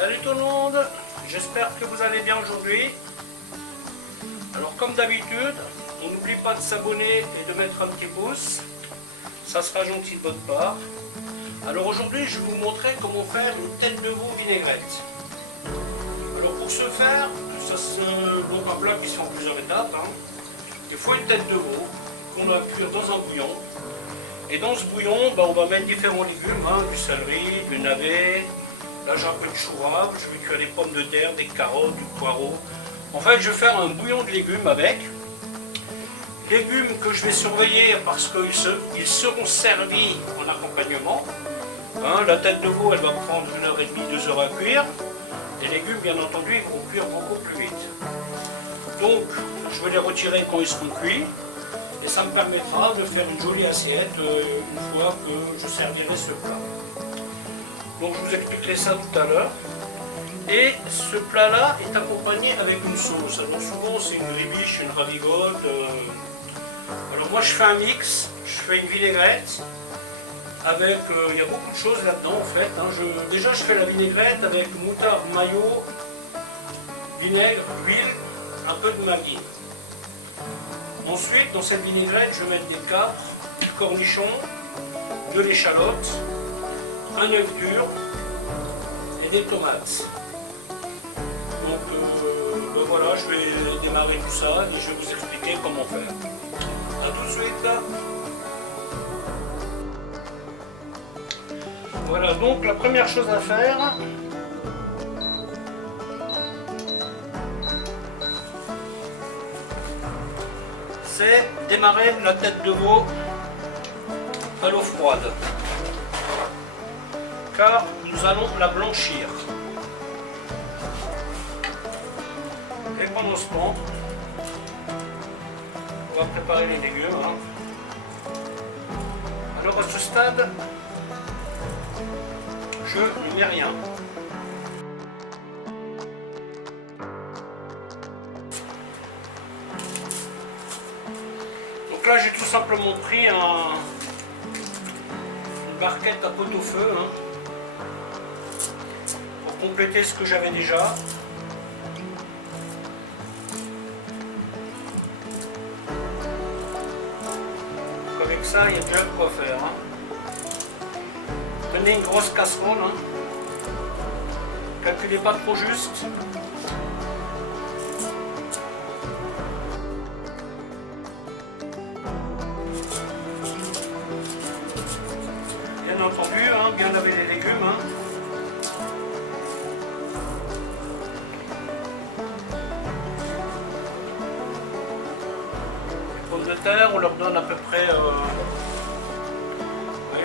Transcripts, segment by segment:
Salut tout le monde, j'espère que vous allez bien aujourd'hui. Alors comme d'habitude, on n'oublie pas de s'abonner et de mettre un petit pouce, ça sera gentil de votre part. Alors aujourd'hui je vais vous montrer comment faire une tête de veau vinaigrette. Alors pour ce faire, donc un plat qui se fait en plusieurs étapes, il faut une tête de veau qu'on va cuire dans un bouillon. Et dans ce bouillon, on va mettre différents légumes, du céleri, du navet. Là j'ai un peu de chou rave, je vais cuire des pommes de terre, des carottes, du poireau. En fait je vais faire un bouillon de légumes avec. Légumes que je vais surveiller parce qu'ils seront servis en accompagnement. La tête de veau elle va prendre 1h30, 2 heures à cuire. Les légumes bien entendu ils vont cuire beaucoup plus vite. Donc je vais les retirer quand ils seront cuits. Et ça me permettra de faire une jolie assiette une fois que je servirai ce plat. Donc je vous expliquerai ça tout à l'heure. Et ce plat-là est accompagné avec une sauce. Alors souvent c'est une ribiche, une ravigote. Alors moi je fais un mix, je fais une vinaigrette avec, il y a beaucoup de choses là-dedans en fait. Déjà je fais la vinaigrette avec moutarde, mayo, vinaigre, huile, un peu de maggi. Ensuite dans cette vinaigrette je vais mettre des capres, du cornichon, de l'échalote, un œuf dur et des tomates. Donc voilà, je vais démarrer tout ça et je vais vous expliquer comment faire. A tout de suite. Voilà, donc la première chose à faire, c'est démarrer la tête de veau à l'eau froide. Car nous allons la blanchir. Et pendant ce temps, on va préparer les légumes. Alors à ce stade, je ne mets rien. Donc là j'ai tout simplement pris une barquette à pot-au-feu. Compléter ce que j'avais déjà. Donc avec ça, il y a déjà de quoi faire. Prenez une grosse casserole. Calculez pas trop juste. Bien entendu, bien laver les légumes. De terre, on leur donne à peu près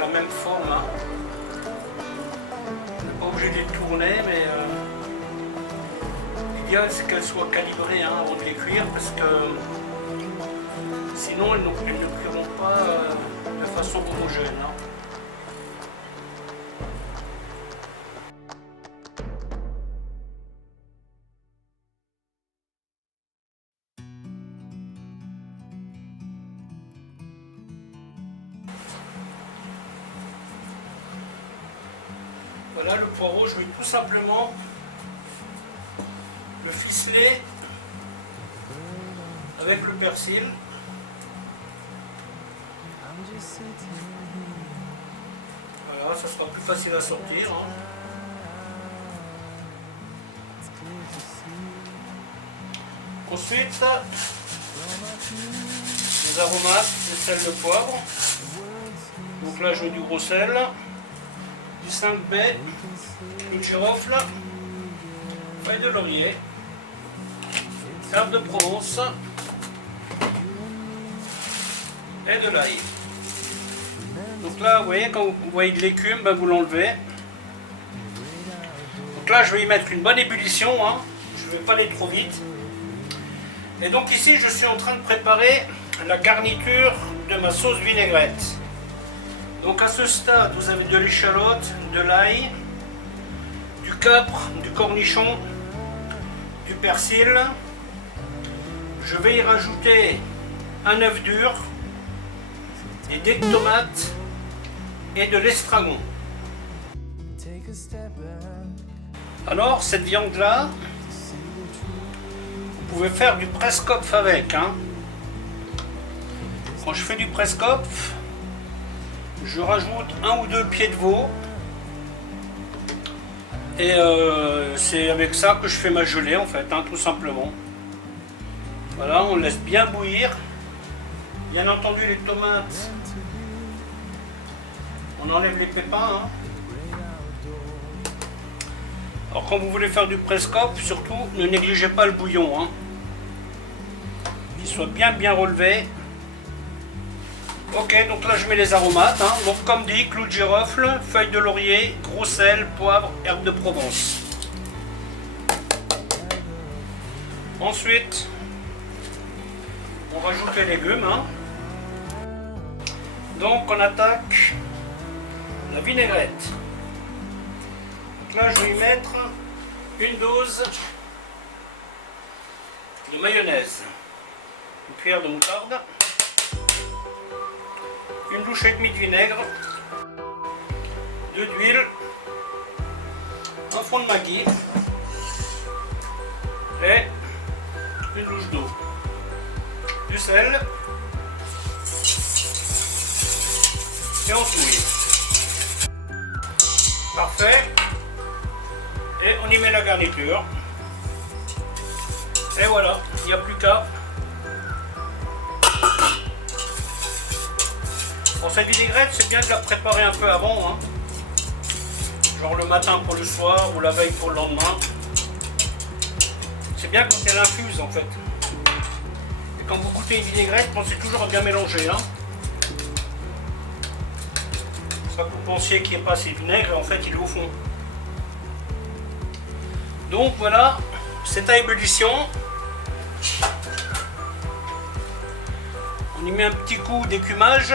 la même forme. On n'est pas obligé de les tourner, mais l'idéal c'est qu'elles soient calibrées avant de les cuire parce que sinon elles ne cuiront pas de façon homogène. Voilà, le poireau, je vais tout simplement le ficeler avec le persil. Voilà, ça sera plus facile à sortir. Ensuite, les aromates, le sel, le poivre. Donc là, je mets du gros sel. Du 5 baies, une girofle, feuille de laurier, herbe de Provence et de l'ail. Donc là, vous voyez, quand vous voyez de l'écume, vous l'enlevez. Donc là, je vais y mettre une bonne ébullition, je ne vais pas aller trop vite. Et donc ici, je suis en train de préparer la garniture de ma sauce vinaigrette. Donc à ce stade, vous avez de l'échalote, de l'ail, du capre, du cornichon, du persil. Je vais y rajouter un œuf dur, des dés de tomates et de l'estragon. Alors cette viande là, vous pouvez faire du presse-kopf avec. Hein. Quand je fais du presse-kopf, je rajoute 1 ou 2 pieds de veau. Et c'est avec ça que je fais ma gelée en fait, hein, tout simplement. Voilà, on laisse bien bouillir. Bien entendu les tomates, on enlève les pépins. Hein. Alors quand vous voulez faire du presse-kopf, surtout ne négligez pas le bouillon. Hein. Qu'il soit bien relevé. Ok, donc là je mets les aromates. Hein. Donc comme dit, clou de girofle, feuille de laurier, gros sel, poivre, herbe de Provence. Ensuite, on rajoute les légumes. Hein. Donc on attaque la vinaigrette. Donc là je vais y mettre une dose de mayonnaise, une cuillère de moutarde, une douche et demie de vinaigre, 2 d'huile, un fond de Maggi et une douche d'eau, du sel et on touille. Parfait. Et on y met la garniture. Et voilà, il n'y a plus qu'à. Bon, cette vinaigrette, c'est bien de la préparer un peu avant. Hein. Genre le matin pour le soir ou la veille pour le lendemain. C'est bien quand elle infuse en fait. Et quand vous goûtez une vinaigrette, pensez toujours à bien mélanger. Hein. Pas que vous pensiez qu'il n'y ait pas assez de vinaigre, en fait il est au fond. Donc voilà, c'est à ébullition. On y met un petit coup d'écumage.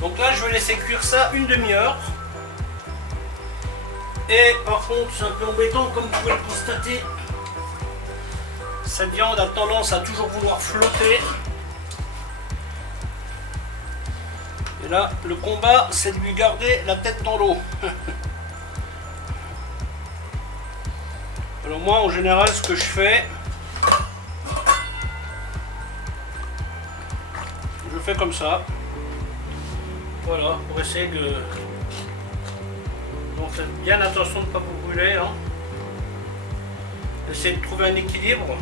Donc là je vais laisser cuire ça une demi-heure. Et par contre c'est un peu embêtant comme vous pouvez le constater. Cette viande a tendance à toujours vouloir flotter. Et là, le combat, c'est de lui garder la tête dans l'eau. Alors moi, en général, ce que je fais, je fais comme ça. Voilà, pour essayer de... Donc faites bien attention de ne pas vous brûler. Hein. Essayez de trouver un équilibre.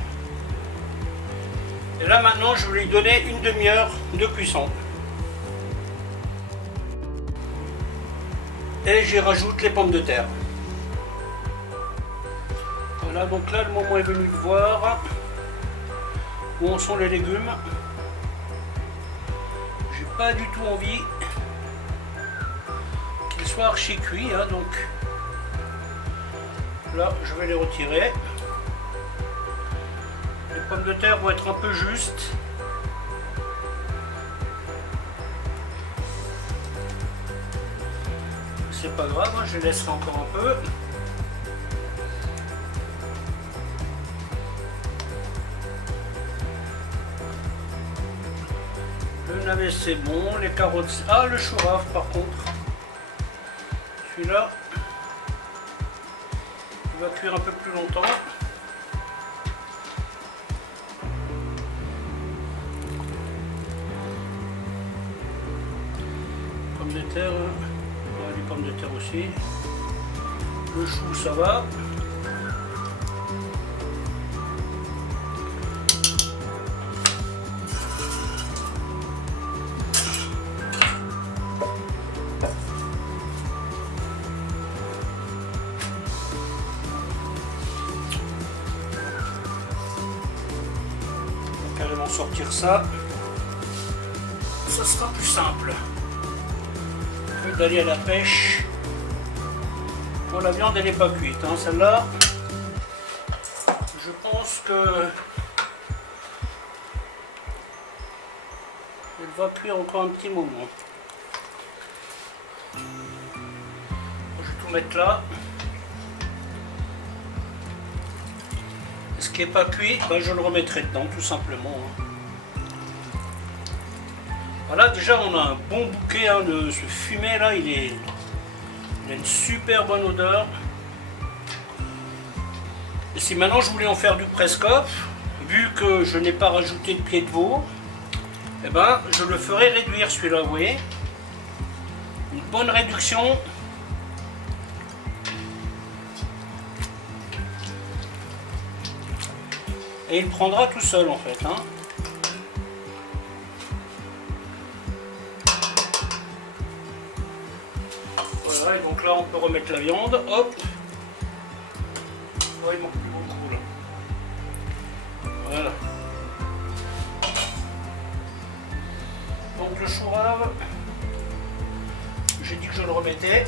Et là maintenant je vais lui donner une demi-heure de cuisson. Et j'y rajoute les pommes de terre. Voilà, donc là le moment est venu de voir où en sont les légumes. J'ai pas du tout envie qu'ils soient archi cuits, hein, donc là je vais les retirer. Les pommes de terre vont être un peu justes. C'est pas grave, hein, je les laisserai encore un peu. Le navet c'est bon, les carottes... Ah, le chou rave par contre. Celui-là, il va cuire un peu plus longtemps. Pommes de terre, les pommes de terre aussi. Le chou ça va. Carrément sortir ça, ça sera plus simple que d'aller à la pêche. Bon, la viande elle n'est pas cuite, hein. Celle-là, je pense que elle va cuire encore un petit moment. Je vais tout mettre là. Ce qui n'est pas cuit, ben je le remettrai dedans tout simplement. Voilà, déjà on a un bon bouquet hein, de ce fumet là, il a une super bonne odeur. Et si maintenant je voulais en faire du presse-cope, vu que je n'ai pas rajouté de pied de veau, eh ben je le ferai réduire celui-là, vous voyez. Une bonne réduction. Et il prendra tout seul en fait. Hein. Voilà, et donc là on peut remettre la viande. Hop. Ouais, il manque plus beaucoup là. Voilà. Donc le chou rave, j'ai dit que je le remettais.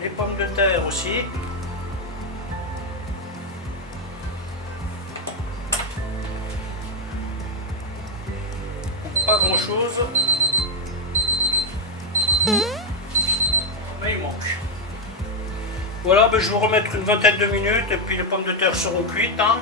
Les pommes de terre aussi. Pas grand chose. Mais il manque. Voilà, ben je vais remettre une vingtaine de minutes et puis les pommes de terre seront cuites. Hein.